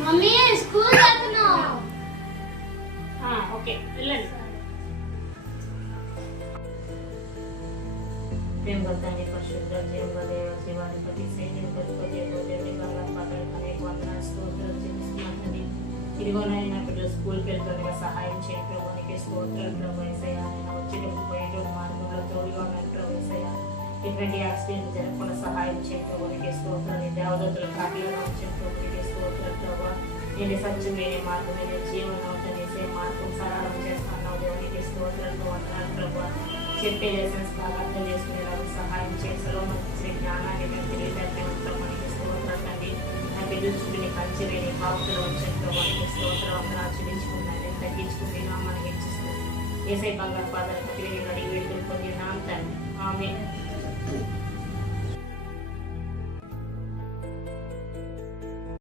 Mummy school వెళ్తున్నాం. Okay వెళ్ళండి. ప్రేమ తండ్రి పరిశుద్ధ జీవ దేవ శివాధిపతి సైన్యపతి దేవుని అనేక వందనాలు స్తోత్రాలు చెల్లిస్తున్నానండి. ఇదిగోనైనా పిల్లలు స్కూల్కి వెళ్తుండగా సహాయం చేయ ప్రభునికి స్తోత్రాలు ప్రభు యేసయ్యా. నేను వచ్చేటప్పుడు పోయేటప్పుడు మార్గంలో తోడుగా ఉన్నాను ప్రభు యేసయ్యా. ఎటువంటి యాక్సిడెంట్ జరగకుండా సహాయం చేయ ప్రభునికి స్తోత్రాలు. దేవదత్తుల కాటిలో వచ్చే ప్రభునికి స్తోత్రాలు ప్రభు. నేను సత్యమైన మార్గమైన జీవనం వేసే మార్గం సరళం చేస్తున్నావు దేవునికి స్తోత్రాలు వందనాలు ప్రభు. చెప్పే లెసన్స్ బాగా అర్థం చేసుకునేలాగా సహాయం చేసలో మంచి జ్ఞానాన్ని మేము తెలియజేస్తాం మనకి స్తోత్రాలండి. నా బిడ్డలు చూపిని కంచెలేని భావకులు వచ్చేంతో మనకి స్తోత్రం వందనాలు చూపించుకున్నాను తగ్గించుకుని మనకి హెచ్చిస్తుంది. ఏసై బంగారు పాదాలు కట్టి అడిగి వేడుకొని పొందినాను తండ్రి. ఆమె